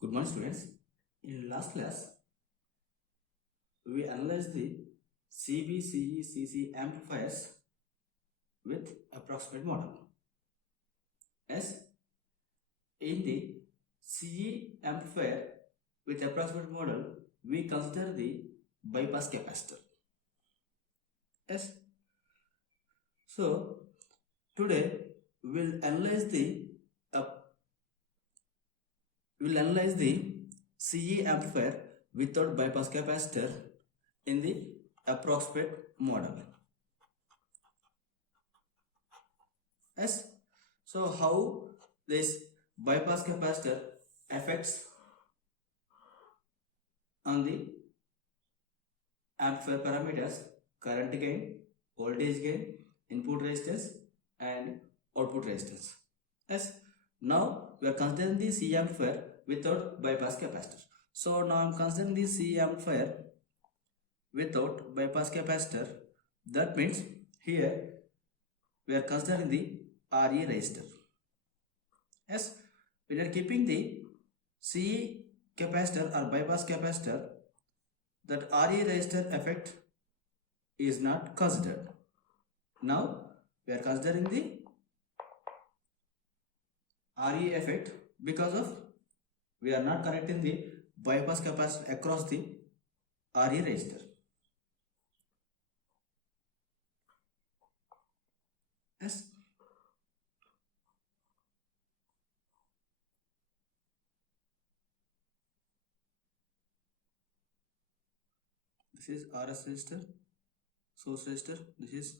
Good morning, students. In last class, we analyzed the CBCE amplifiers with approximate model. As in the CE amplifier with approximate model, we consider the bypass capacitor. Yes. So today we'll analyze the CE amplifier without bypass capacitor in the approximate model. Yes. So how this bypass capacitor affects on the amplifier parameters: current gain, voltage gain, input resistance and output resistance. Yes. Now we are considering the C amplifier without bypass capacitor. So now I am considering the C amplifier without bypass capacitor. That means here we are considering the RE resistor. Yes, we are keeping the C capacitor or bypass capacitor, that RE resistor effect is not considered. Now we are considering the RE effect because of we are not connecting the bypass capacitor across the RE resistor. Yes. This is RS resistor, source resistor. This is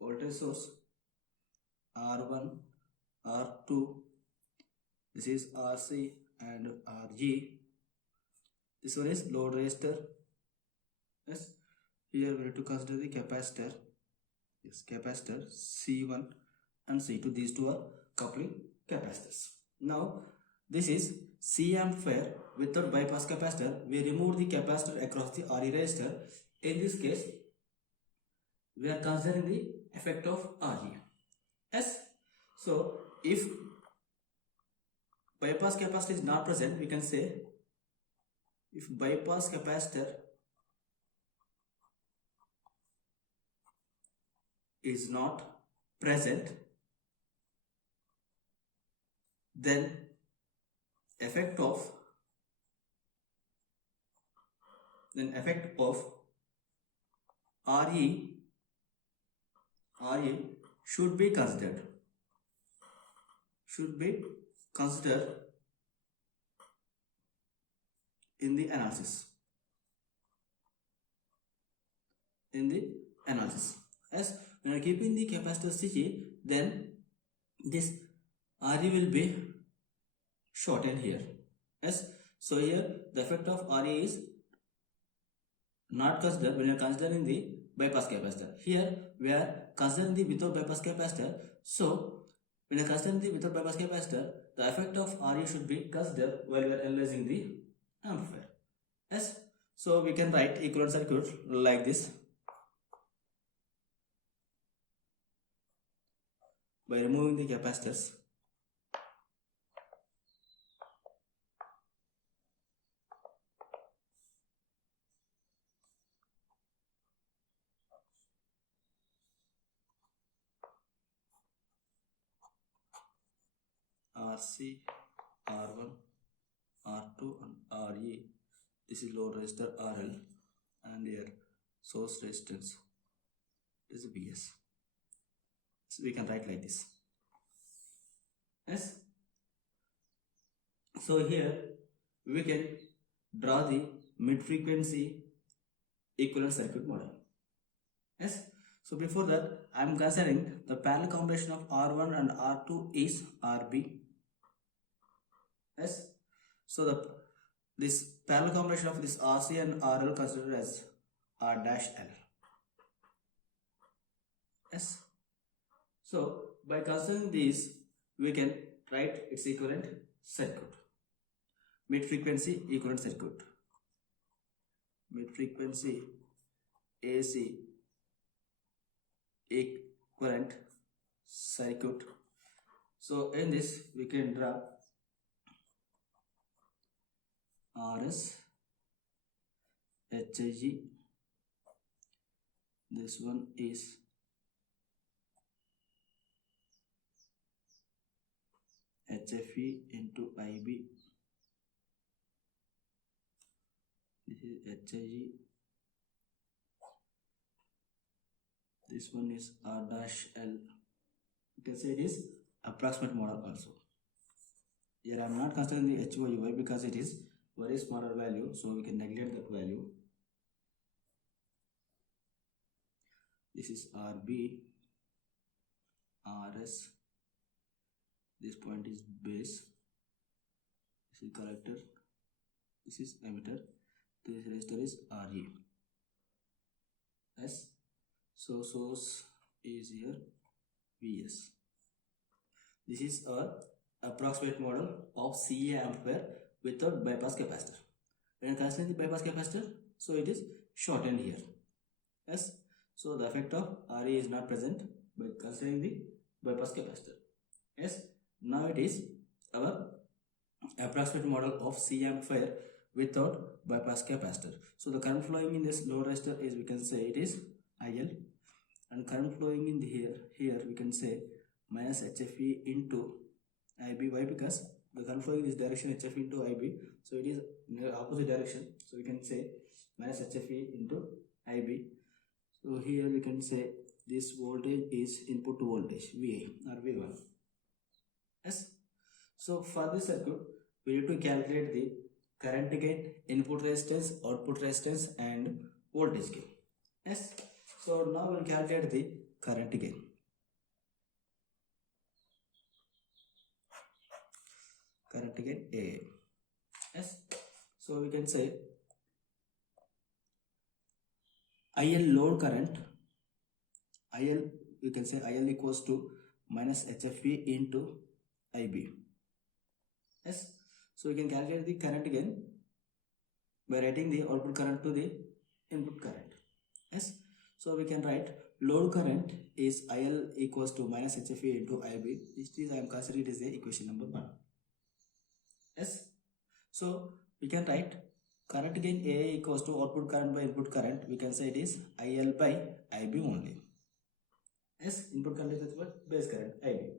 voltage source R1, R2. This is RC and RG. This one is load resistor. Yes. Here we have to consider the capacitor. Yes, capacitor C1 and C2. These two are coupling capacitors. Now this is C amplifier without bypass capacitor. We remove the capacitor across the RE resistor. In this case, we are considering the effect of RE. Yes. So if bypass capacitor is not present, we can say if bypass capacitor is not present, then effect of RE should be considered. In the analysis. As when we are keeping the capacitor CG, then this RE will be shortened here. Yes. So here the effect of RE is not considered when we are considering the bypass capacitor. Here we are considering the without bypass capacitor. So when we are considering the without bypass capacitor, the effect of RE should be considered while we are analyzing the amplifier. Yes. So we can write equivalent circuit like this. By removing the capacitors, RC, R1, R2 and RE. This is load resistor RL, and here source resistance is BS. So we can write like this. Yes. So here we can draw the mid-frequency equivalent circuit model. Yes. So before that, I am considering the parallel combination of R1 and R2 is RB. Yes. So this parallel combination of this RC and RL considered as R dash L. Yes. So by considering these, we can write its equivalent circuit. Mid-frequency equivalent circuit. Mid-frequency AC equivalent circuit. So in this we can draw RS HIG. This one is HFE into IB. This is HIG. This one is R dash L. You can say it is approximate model also. Here I am not considering the HYY because it is very smaller value, so we can neglect that value. This is RB, RS. This point is base. This is collector. This is emitter. This resistor is RE. S. So source is here VS. This is our approximate model of CA amplifier without bypass capacitor. When considering the bypass capacitor, so it is shortened here. Yes. So the effect of RE is not present by considering the bypass capacitor. Yes. Now it is our approximate model of C amplifier without bypass capacitor. So the current flowing in this load resistor is, we can say it is IL, and current flowing in the here we can say minus HFE into IB. Why? Because the current flowing in this direction HFE into IB, so it is in the opposite direction, so we can say minus HFE into IB. So here we can say this voltage is input voltage VA or V1. Yes. So for this circuit we need to calculate the current gain, input resistance, output resistance, and voltage gain. Yes. So now we will calculate the current gain. Current gain A. Yes. So we can say IL load current. IL, you can say IL equals to minus HFE into IB. Yes. So we can calculate the current gain by writing the output current to the input current. Yes. So we can write load current is IL equals to minus HFE into IB. This is, I am considering it as the equation number 1. Yes. So we can write current gain A equals to output current by input current. We can say it is IL by IB only. Yes. Input current is what? Base current IB.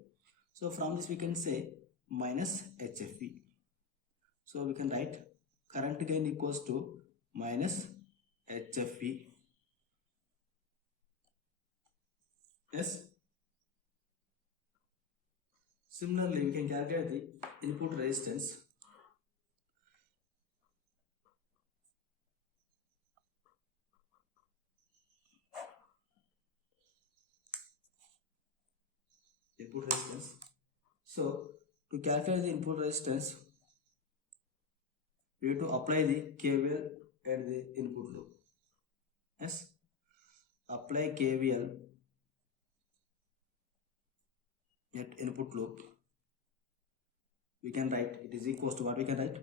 So from this we can say minus HFE. So we can write current gain equals to minus HFE. Yes. Similarly, we can calculate the input resistance. Input resistance. So to calculate the input resistance, we have to apply the KVL at the input loop. Yes. Apply KVL at input loop. We can write it is equals to what we can write?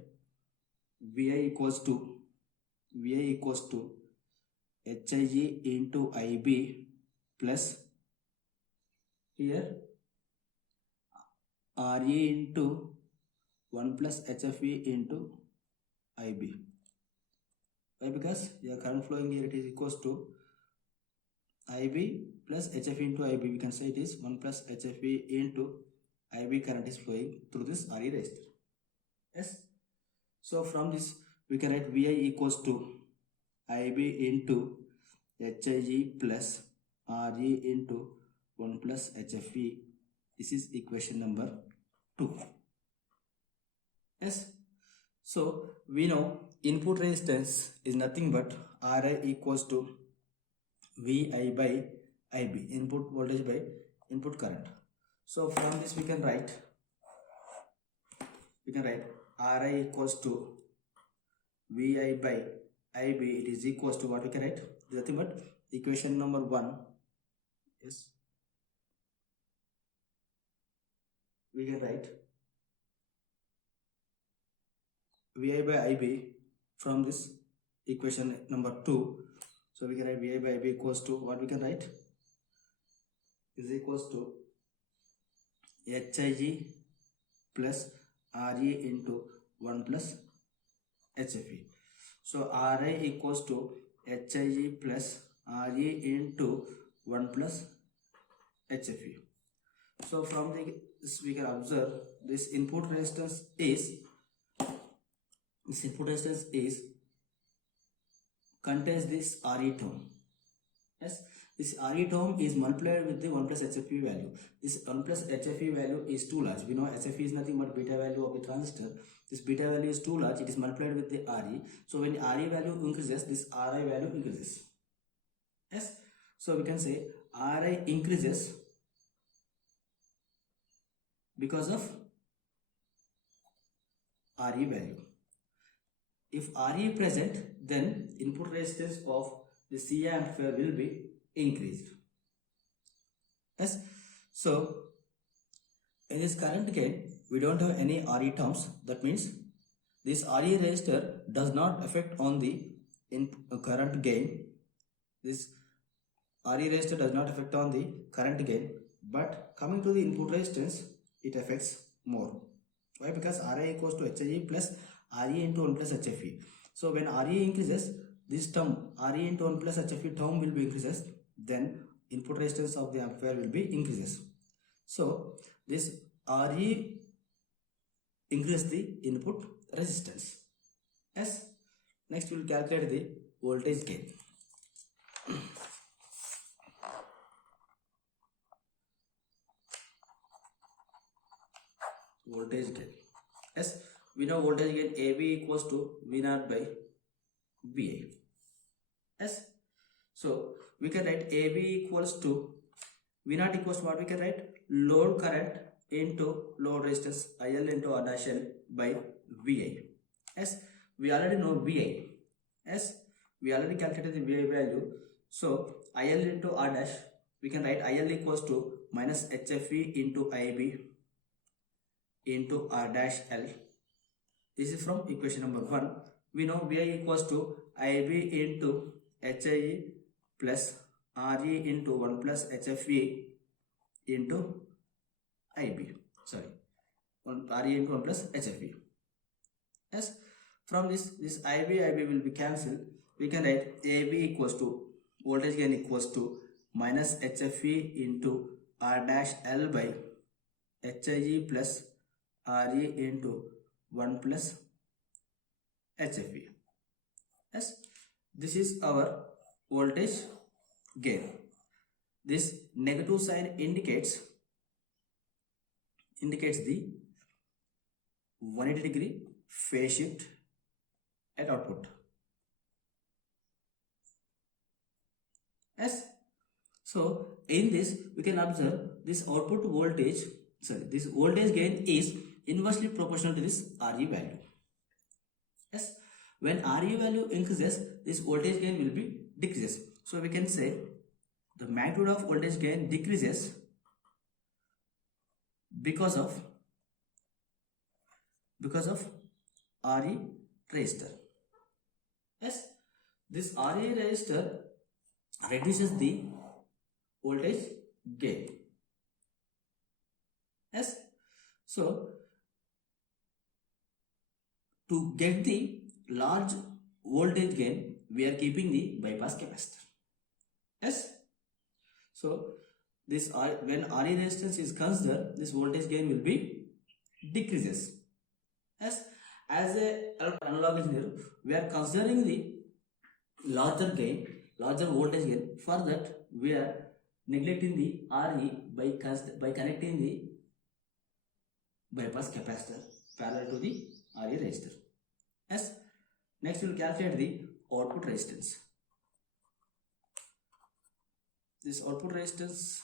VI equals to HIG into IB plus here RE into 1 plus HFE into IB. Why? Because your current flowing here it is equals to IB plus HFE into IB. We can say it is 1 plus HFE into IB current is flowing through this RE resistor. Yes. So from this we can write VI equals to IB into HIG plus RE into 1 plus HFE. This is equation number 2. Yes. So we know input resistance is nothing but RI equals to VI by IB, input voltage by input current. So from this we can write RI equals to VI by IB. It is equals to what we can write? Nothing but equation number 1. Yes. We can write VI by IB from this equation number 2. So we can write VI by IB equals to what we can write? Is equals to HIG plus RE into 1 plus HFE. So Ri equals to HIE plus Re into 1 plus HFE. So from this we can observe this input resistance is contains this Re term. Yes, this Re term is multiplied with the 1 plus HFE value. This 1 plus HFE value is too large. We know HFE is nothing but beta value of the transistor. This beta value is too large. It is multiplied with the Re. So when Re value increases, this Ri value increases. Yes, so we can say Ri increases because of Re value. If Re present, then input resistance of the C amplifier will be increased. Yes, so in this current gain, we don't have any Re terms. That means this Re resistor does not affect on the current gain. This Re resistor does not affect on the current gain, but coming to the input resistance, it affects more. Why? Because Ra equals to HIE plus Re into 1 plus HFE. So when Re increases, this term Re into 1 plus HFE term will be increases, then input resistance of the amplifier will be increases. So this Re increase the input resistance. Yes. Next we will calculate the voltage gain. Voltage gain. Yes, we know voltage gain AB equals to V0 by VA. Yes, so we can write AB equals to V0 equals to what we can write? Load current into load resistance IL into R dash L by VA. Yes, we already know VA. Yes, we already calculated the VA value. So IL into R dash, we can write IL equals to minus HFE into IB into R dash L. This is from equation number 1. We know VI equals to IB into HIE plus RE into 1 plus HFE into IB. Sorry, RE into 1 plus HFE. Yes, from this IB will be cancelled. We can write AB equals to voltage gain equals to minus HFE into R dash L by HIE plus Re into 1 plus HFE. Yes, this is our voltage gain. This negative sign indicates the 180 degree phase shift at output. Yes, so in this we can observe this output voltage, this voltage gain is inversely proportional to this Re value. Yes, when Re value increases, this voltage gain will be decreases. So we can say the magnitude of voltage gain decreases because of Re resistor. Yes, this Re resistor reduces the voltage gain. Yes, so to get the large voltage gain, we are keeping the bypass capacitor. Yes, so this when Re resistance is considered, this voltage gain will be decreases. Yes, as a analog engineer, we are considering the larger voltage gain. For that, we are neglecting the Re by connecting the bypass capacitor parallel to the Re resistor. Yes, next we will calculate the output resistance. This output resistance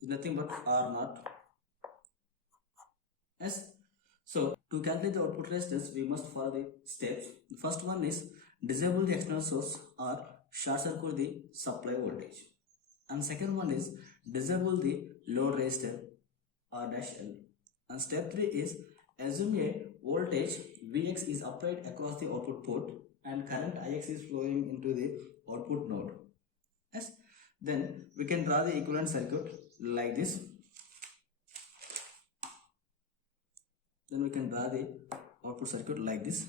is nothing but R0. Yes, so to calculate the output resistance, we must follow the steps. The first one is disable the external source or short circuit the supply voltage, and second one is disable the load resistor R dash L, and step 3 is assume a voltage Vx is applied across the output port and current Ix is flowing into the output node. Yes, then we can draw the equivalent circuit like this. Then we can draw the output circuit like this.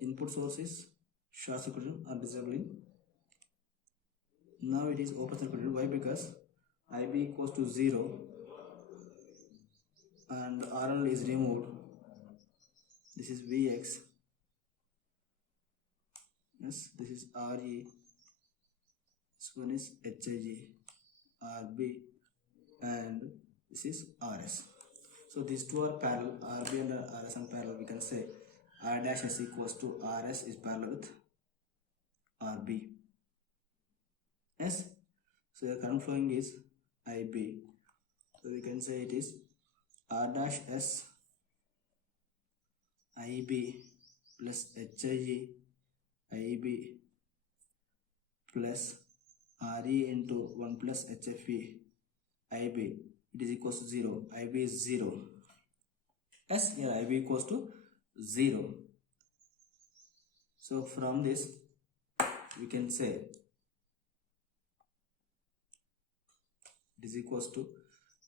input source is short circuited or disabling. Now it is open circuited. Why? Because IB equals to 0 and RL is removed. This is Vx. Yes, this is Re. This one is HIG, RB, and this is RS. So these two are parallel. RB and RS are parallel. We can say R dash S equals to RS is parallel with RB. Yes. So the current flowing is IB. So we can say it is R dash S IB plus HIG IB plus RE into 1 plus HFE IB. It is equals to 0. IB is 0. Yes, here IB equals to 0. So from this we can say it is equals to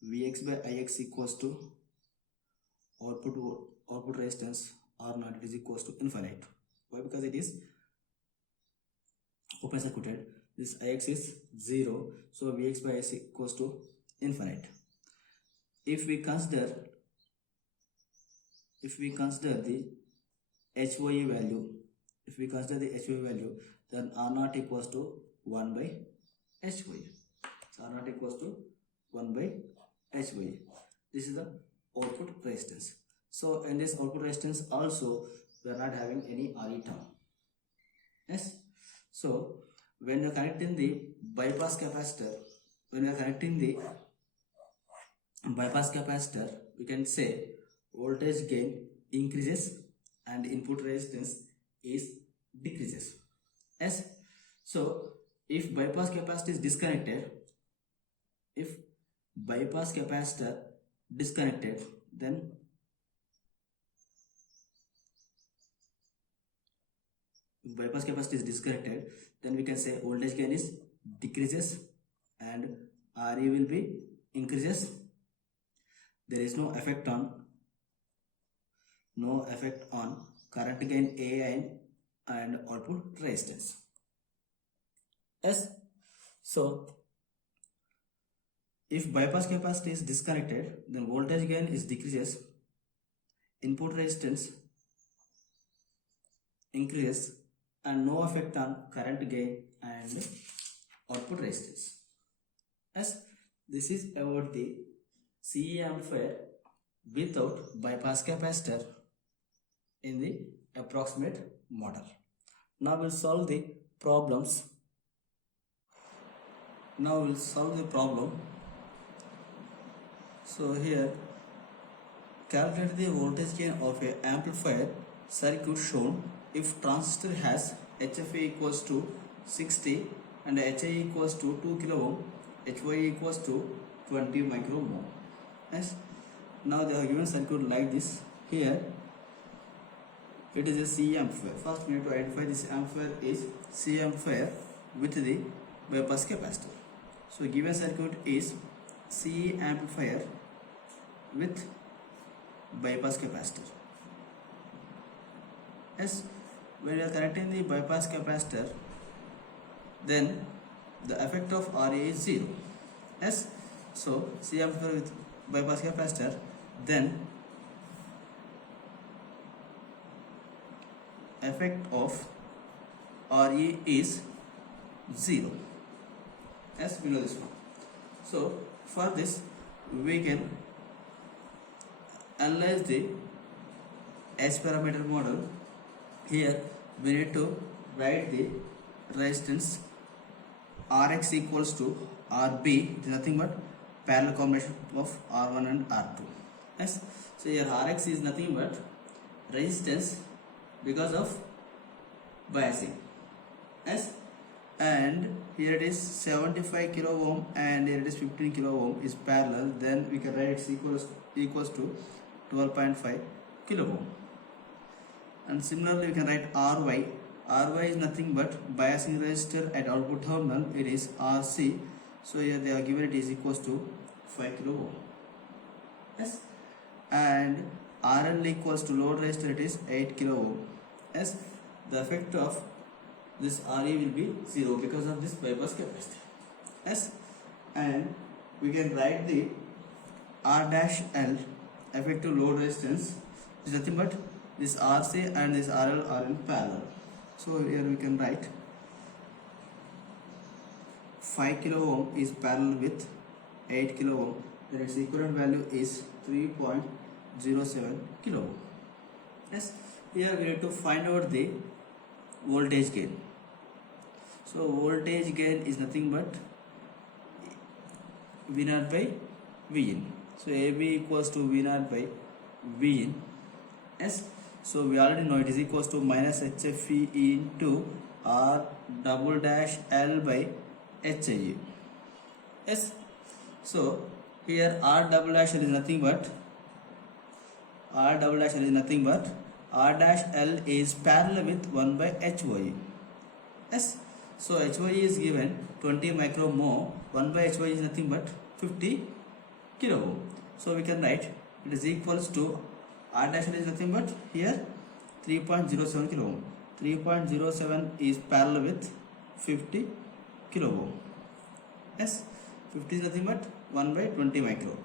Vx by Ix equals to output resistance or not, it is equals to infinite. Why? Because it is open circuited. This Ix is 0, so Vx by Ix equals to infinite. If we consider the HOE value, then R0 equals to 1 by HOE. So R0 equals to 1 by HOE. This is the output resistance. So in this output resistance also we are not having any RE term. Yes. So when you are connecting the bypass capacitor, we can say voltage gain increases and input resistance is decreases. Yes. So if bypass capacitor is disconnected, then we can say voltage gain is decreases and RE will be increases. There is no effect on current gain A and output resistance. Yes. So if bypass capacitor is disconnected, then voltage gain is decreases, input resistance increases, and no effect on current gain and output resistance. Yes, this is about the CE amplifier without bypass capacitor in the approximate model. Now we'll solve the problems. So here, calculate the voltage gain of a amplifier circuit shown if transistor has HFE equals to 60 and HI equals to 2 kilo ohm, HY equals to 20 micro ohm. Yes. Now they have given circuit like this. Here it is a CE amplifier. First we need to identify this amplifier is CE amplifier with the bypass capacitor. So given circuit is CE amplifier with bypass capacitor. Yes, when we are connecting the bypass capacitor, then the effect of RA is 0. Yes, so CE amplifier with bypass capacitor, then effect of RE is 0. Yes, we know this one. So for this we can analyze the H parameter model. Here we need to write the resistance Rx equals to RB, it is nothing but parallel combination of R1 and R2. Yes, so here Rx is nothing but resistance because of biasing. Yes, and here it is 75 kilo ohm and here it is 15 kilo ohm is parallel, then we can write it's equals to 12.5 kilo ohm. And similarly we can write Ry. Ry is nothing but biasing resistor at output terminal, it is Rc. So here they are given it is equals to 5 kilo ohm. Yes, and Rl equals to load resistor, it is 8 kilo ohm. Yes, the effect of this Re will be 0 because of this bypass capacitor. Yes, and we can write the R dash L effective load resistance is nothing but this RC and this RL are in parallel. So here we can write 5 kilo ohm is parallel with 8 kilo ohm, then its equivalent value is 3.07 kilo ohm. Yes, here we need to find out the voltage gain. So voltage gain is nothing but V naught by V in. So AB equals to V naught by V in. Yes, so we already know it is equals to minus HFE into R double dash L by HIE. Yes, so here R double dash L is nothing but R dash L is parallel with 1 by HYE. Yes, so HYE is given 20 micro mho, 1 by HYE is nothing but 50 kilo ohm. So we can write it is equals to R dash L is nothing but here 3.07 kilo ohm. 3.07 is parallel with 50 kilo ohm. Yes, 50 is nothing but 1 by 20 micro.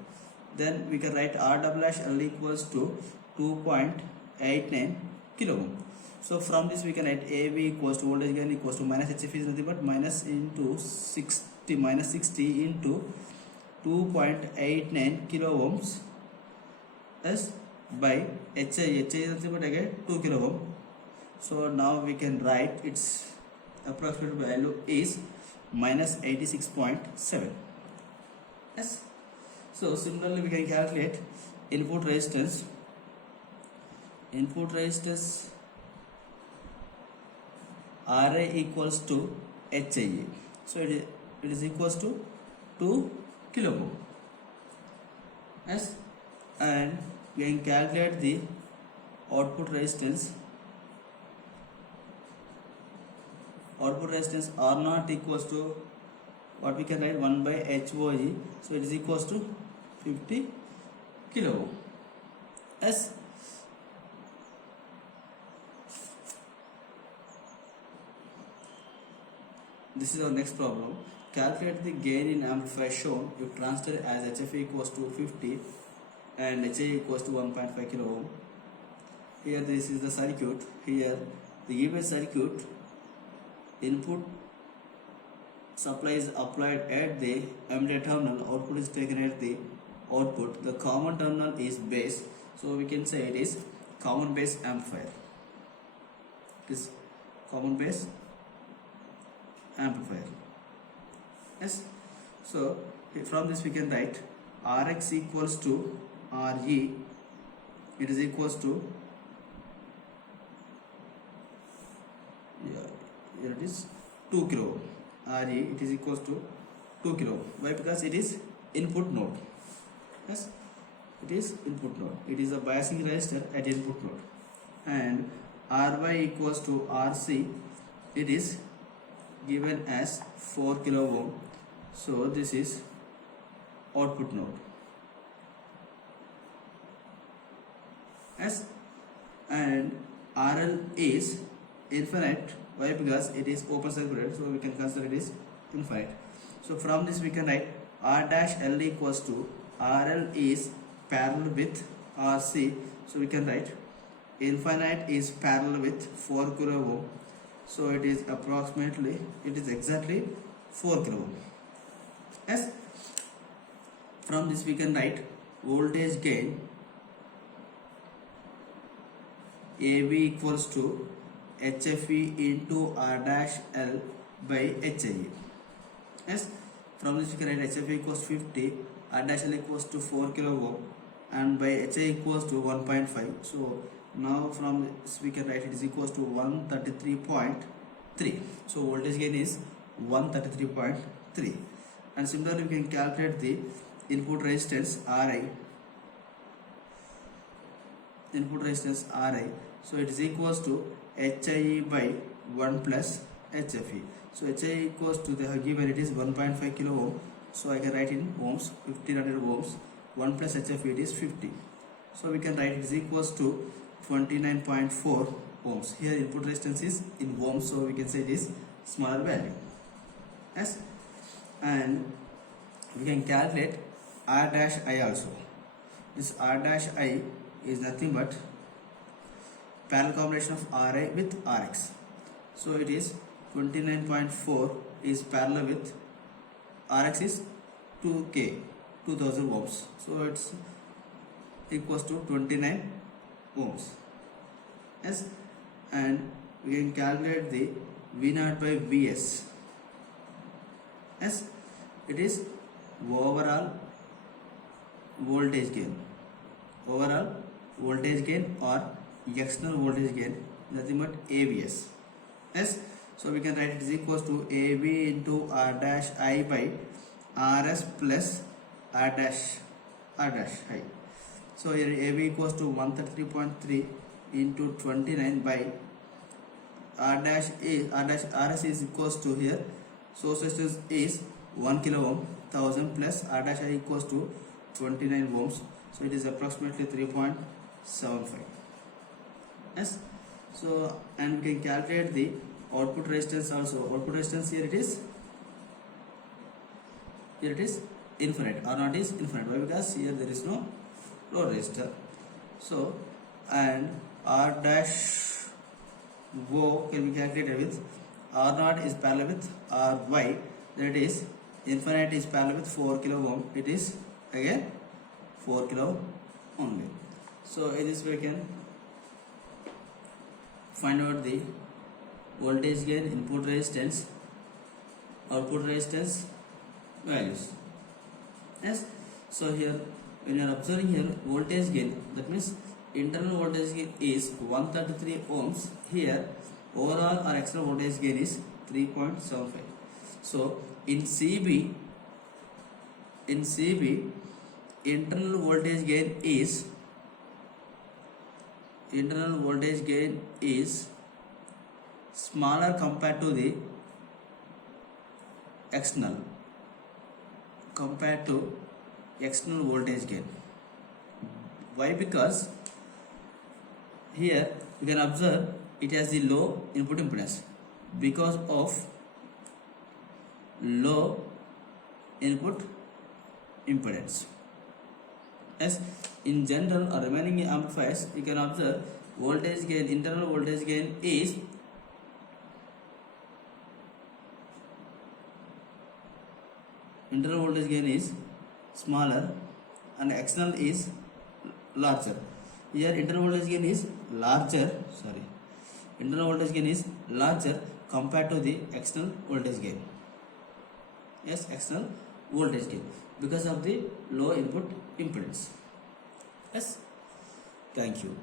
Then we can write R double dash L equals to 2.89 kilo ohm. So from this we can write AB equals to voltage gain equals to minus HF is nothing but minus 60 into 2.89 kilo ohms S by HI is nothing but again 2 kilo ohm. So now we can write its approximate value is minus 86.7. Yes. So similarly we can calculate input resistance. RA equals to HIE. So it is equals to 2 kilo ohm. Yes, and we can calculate the output resistance. Output resistance R naught equals to what we can write 1 by HOE. So it is equals to 50 kilo ohm. Yes. This is our next problem. Calculate the gain in amplifier shown if transistor as HF equals to 50 and HA equals to 1.5 kilo ohm. Here this is the circuit. Here the given circuit, input supply is applied at the emitter terminal, output is taken at the output. The common terminal is base, so we can say it is common base amplifier. This common base amplifier. Yes, so from this we can write Rx equals to Re, it is equals to here it is 2 kilo ohm. Re, it is equals to 2 kilo ohm. Why? Because it is input node. Yes, it is input node. It is a biasing resistor at input node. And Ry equals to Rc, it is given as 4 kilo ohm. So this is output node. Yes, and RL is infinite. Why? Because it is open circuit, so we can consider it is infinite. So from this we can write R dash L equals to RL is parallel with RC. So we can write infinite is parallel with 4 kilo ohm. So it is approximately, it is exactly 4 kilo ohm. Yes. From this we can write voltage gain AB equals to HFE into R dash L by HIE. Yes. From this we can write HFE equals 50, R dash L equals to 4 kilo ohm, and by HI equals to 1.5. So now from this we can write it is equals to 133.3. So voltage gain is 133.3. And similarly we can calculate the input resistance Ri. So it is equals to HIE by 1 plus HFE. So HIE equals to, they have given it is 1.5 kilo ohm. So I can write in ohms, 1500 ohms. 1 plus HFE it is 50. So we can write it is equals to 29.4 ohms. Here input resistance is in ohms, so we can say it is smaller value. Yes, and we can calculate R dash I also. This R dash I is nothing but parallel combination of Ri with Rx. So it is 29.4 is parallel with Rx is 2K, 2000 ohms. So it's equals to 29 ohms. Yes, and we can calculate the V0 by Vs. Yes, it is overall voltage gain. Overall voltage gain or external voltage gain, nothing but AVS. Yes, so we can write it is equals to AB into R dash I by RS plus R dash I. So here AB equals to 133.3 into 29 by RS is equals to here source resistance is 1 kilo ohm, 1000 plus R dash I equals to 29 ohms. So it is approximately 3.75. Yes, so and we can calculate the output resistance also. Output resistance here it is infinite, or not is infinite. Why? Because here there is no load resistor. So and R dash O can be calculated with R naught is parallel with Ry, that is infinite is parallel with 4 kilo ohm. It is again 4 kilo only. So in this way we can find out the voltage gain, input resistance, output resistance values. Yes, so here when you are observing here voltage gain, that means internal voltage gain is 133 ohms. Here overall or external voltage gain is 3.75. So in CB internal voltage gain is smaller compared to the external voltage gain. Why? Because here you can observe it has the low input impedance. Because of low input impedance. Yes, in general or remaining amplifiers you can observe voltage gain, internal voltage gain is smaller and external is larger. Here internal voltage gain is larger compared to the external voltage gain. Yes, external voltage gain because of the low input impedance. Yes, thank you.